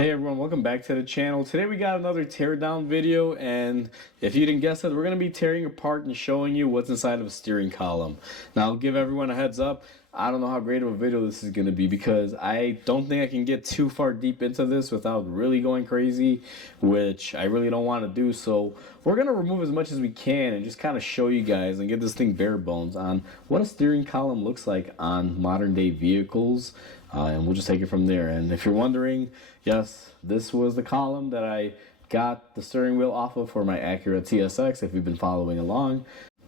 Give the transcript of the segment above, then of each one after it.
Hey everyone, welcome back to the channel. Today we got another teardown video, and if you didn't guess it, we're going to be tearing apart and showing you what's inside of a steering column. Now I'll give everyone a heads up, I don't know how great of a video this is going to be because I don't think I can get too far deep into this without really going crazy, which I really don't want to do. So we're going to remove as much as we can and just kind of show you guys and get this thing bare bones on what a steering column looks like on modern day vehicles. And we'll just take it from there. And if you're wondering, yes, this was the column that I got the steering wheel off of for my Acura TSX, if you've been following along.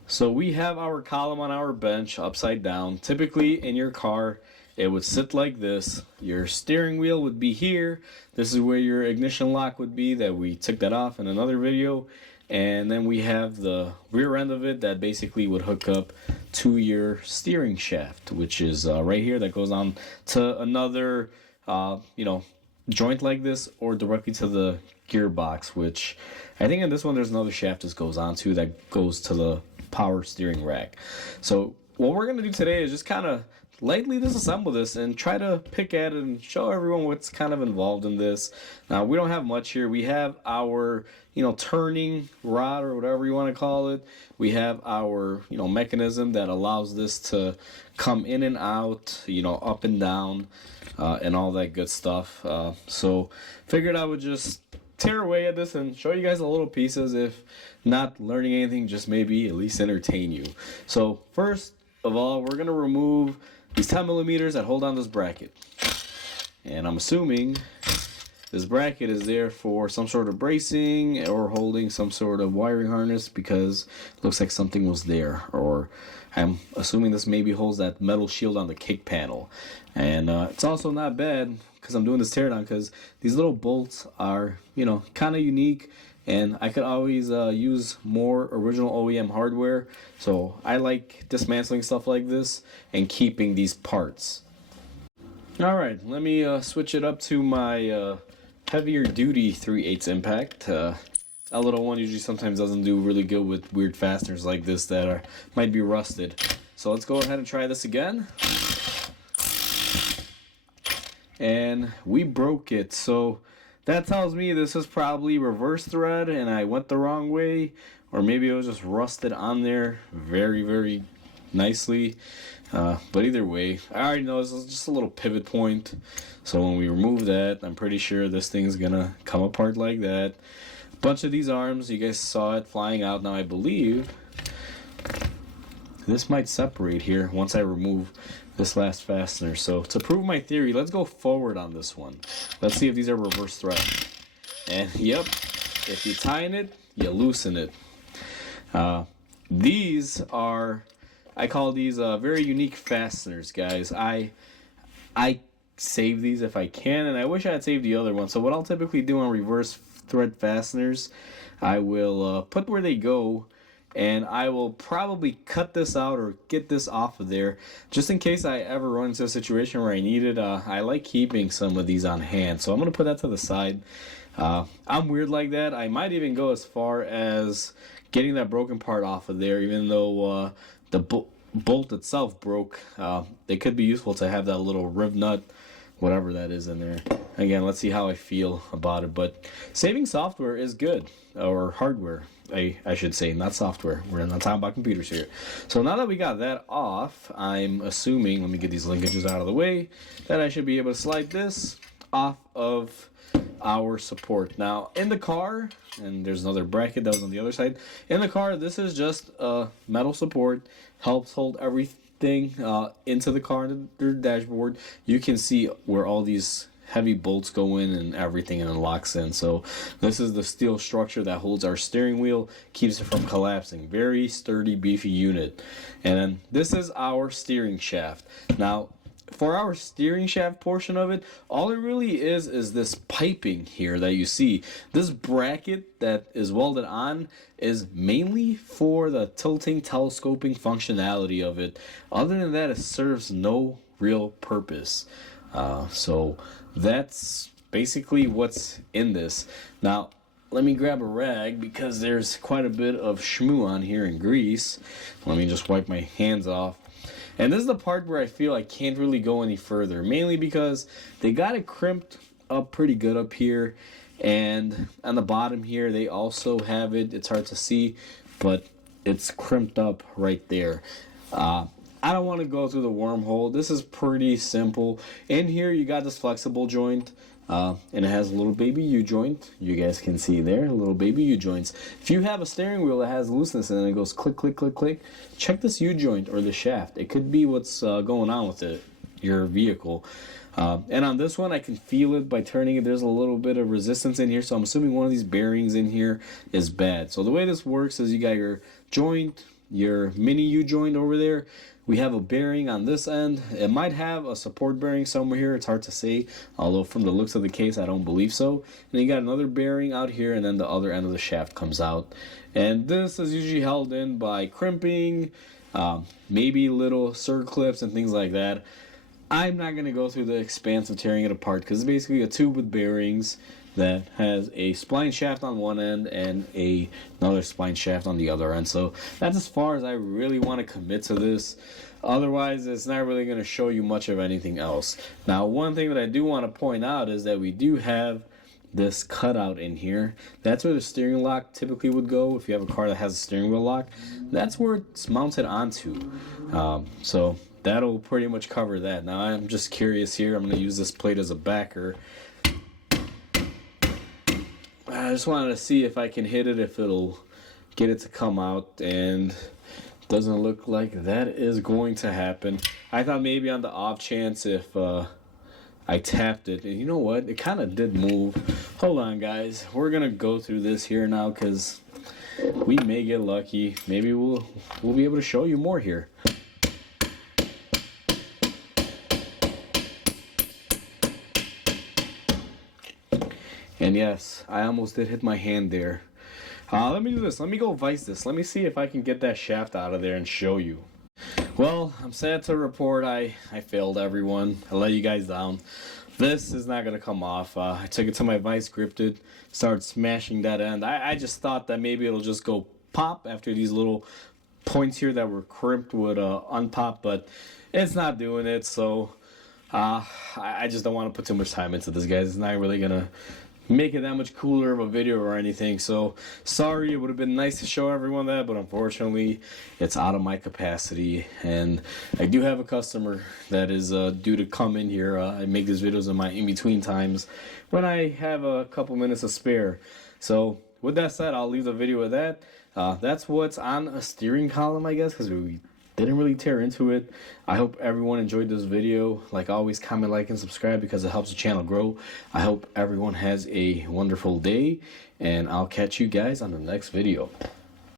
So we have our column on our bench upside down. Typically in your car, it would sit like this. Your steering wheel would be here. This is where your ignition lock would be, that we took that off in another video. And then we have the rear end of it that basically would hook up to your steering shaft, which is right here, that goes on to another joint like this, or directly to the gearbox, which I think in this one there's another shaft this goes on to that goes to the power steering rack. So what we're going to do today is just kind of lightly disassemble this and try to pick at it and show everyone what's kind of involved in this. Now we don't have much here. We have our turning rod, or whatever you want to call it. We have our mechanism that allows this to come in and out, up and down, and all that good stuff. So figured I would just tear away at this and show you guys the little pieces. If not learning anything, just maybe at least entertain you. So first of all, we're gonna remove these 10 millimeters that hold on this bracket, and I'm assuming this bracket is there for some sort of bracing or holding some sort of wiring harness, because it looks like something was there. Or I'm assuming this maybe holds that metal shield on the kick panel. And it's also not bad, because I'm doing this teardown, because these little bolts are kind of unique, and I could always use more original OEM hardware. So I like dismantling stuff like this and keeping these parts. Alright, let me switch it up to my heavier duty 3/8 impact. That little one usually sometimes doesn't do really good with weird fasteners like this that might be rusted. So let's go ahead and try this again. And we broke it. So that tells me this is probably reverse thread and I went the wrong way, or maybe it was just rusted on there very, very nicely. But either way, I already know this is just a little pivot point. So when we remove that, I'm pretty sure this thing's gonna come apart like that. Bunch of these arms, you guys saw it flying out. Now I believe this might separate here once I remove this last fastener. So to prove my theory, let's go forward on this one. Let's see if these are reverse thread. And yep, if you tighten it, you loosen it. These are, I call these very unique fasteners, guys. I save these if I can, and I wish I had saved the other one. So what I'll typically do on reverse thread fasteners, I will put where they go, and I will probably cut this out or get this off of there just in case I ever run into a situation where I need it. I like keeping some of these on hand, so I'm going to put that to the side. I'm weird like that. I might even go as far as getting that broken part off of there, even though the bolt itself broke. It could be useful to have that little riv nut, whatever that is in there. Again, let's see how I feel about it. But saving software is good, or hardware, I should say, not software. We're not talking about computers here. So now that we got that off, I'm assuming, let me get these linkages out of the way, that I should be able to slide this off of our support. Now in the car, and there's another bracket that was on the other side, in the car this is just a metal support, helps hold everything into the car, into the dashboard. You can see where all these heavy bolts go in and everything, and it locks in. So this is the steel structure that holds our steering wheel, keeps it from collapsing. Very sturdy, beefy unit. And then this is our steering shaft. Now for our steering shaft portion of it, all it really is this piping here that you see. This bracket that is welded on is mainly for the tilting, telescoping functionality of it. Other than that, it serves no real purpose. So that's basically what's in this. Now let me grab a rag, because there's quite a bit of shmoo on here and grease. Let me just wipe my hands off. And this is the part where I feel I can't really go any further, mainly because they got it crimped up pretty good up here, and on the bottom here they also have it. It's hard to see, but it's crimped up right there. I don't want to go through the wormhole. This is pretty simple. In here you got this flexible joint, and it has a little baby U-joint. You guys can see there, little baby U-joints. If you have a steering wheel that has looseness and then it goes click, click, click, click, check this U-joint or the shaft. It could be what's going on with your vehicle. And on this one, I can feel it by turning it. There's a little bit of resistance in here, so I'm assuming one of these bearings in here is bad. So the way this works is you got your joint, your mini U-joint over there. We have a bearing on this end. It might have a support bearing somewhere here. It's hard to say, although from the looks of the case, I don't believe so. And then you got another bearing out here, and then the other end of the shaft comes out. And this is usually held in by crimping, maybe little circlips and things like that. I'm not going to go through the expanse of tearing it apart because it's basically a tube with bearings that has a spline shaft on one end and another spline shaft on the other end. So that's as far as I really want to commit to this. Otherwise, it's not really going to show you much of anything else. Now, one thing that I do want to point out is that we do have this cutout in here. That's where the steering lock typically would go. If you have a car that has a steering wheel lock, that's where it's mounted onto. So that'll pretty much cover that. Now, I'm just curious here. I'm going to use this plate as a backer. I just wanted to see if I can hit it, if it'll get it to come out, and doesn't look like that is going to happen. I thought maybe on the off chance if I tapped it, and you know what, it kind of did move. Hold on, guys, we're gonna go through this here now because we may get lucky. Maybe we'll be able to show you more here. And yes, I almost did hit my hand there. Let me do this. Let me go vise this. Let me see if I can get that shaft out of there and show you. Well, I'm sad to report I failed everyone. I let you guys down. This is not going to come off. I took it to my vice gripped it, started smashing that end. I just thought that maybe it'll just go pop after these little points here that were crimped would unpop, but it's not doing it. So I just don't want to put too much time into this, guys. It's not really going to make it that much cooler of a video or anything. So sorry, it would have been nice to show everyone that, but unfortunately it's out of my capacity. And I do have a customer that is due to come in here. I make these videos in my in-between times when I have a couple minutes to spare. So with that said, I'll leave the video with that. That's what's on a steering column, I guess, because we didn't really tear into it. I hope everyone enjoyed this video. Like always, comment, like, and subscribe because it helps the channel grow. I hope everyone has a wonderful day, and I'll catch you guys on the next video.